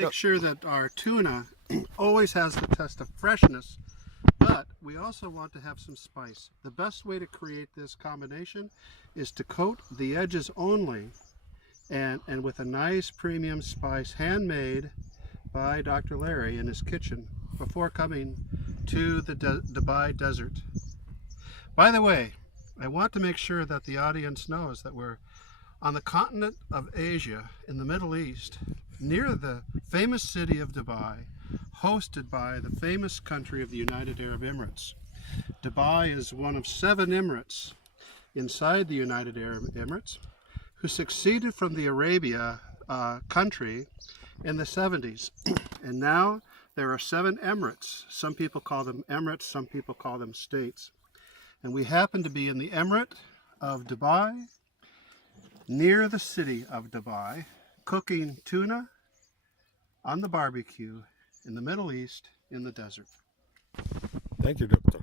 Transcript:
Make sure that our tuna always has the test of freshness, but we also want to have some spice. The best way to create this combination is to coat the edges only and with a nice premium spice handmade by Dr. Larry in his kitchen before coming to the Dubai desert. By the way, I want to make sure that the audience knows that we're on the continent of Asia in the Middle East, near the famous city of Dubai, hosted by the famous country of the United Arab Emirates. Dubai is one of 7 emirates inside the United Arab Emirates who succeeded from the Arabia country in the 70s. And now there are 7 emirates. Some people call them emirates, some people call them states. And we happen to be in the emirate of Dubai, near the city of Dubai, cooking tuna on the barbecue in the Middle East in the desert. Thank you, Doctor.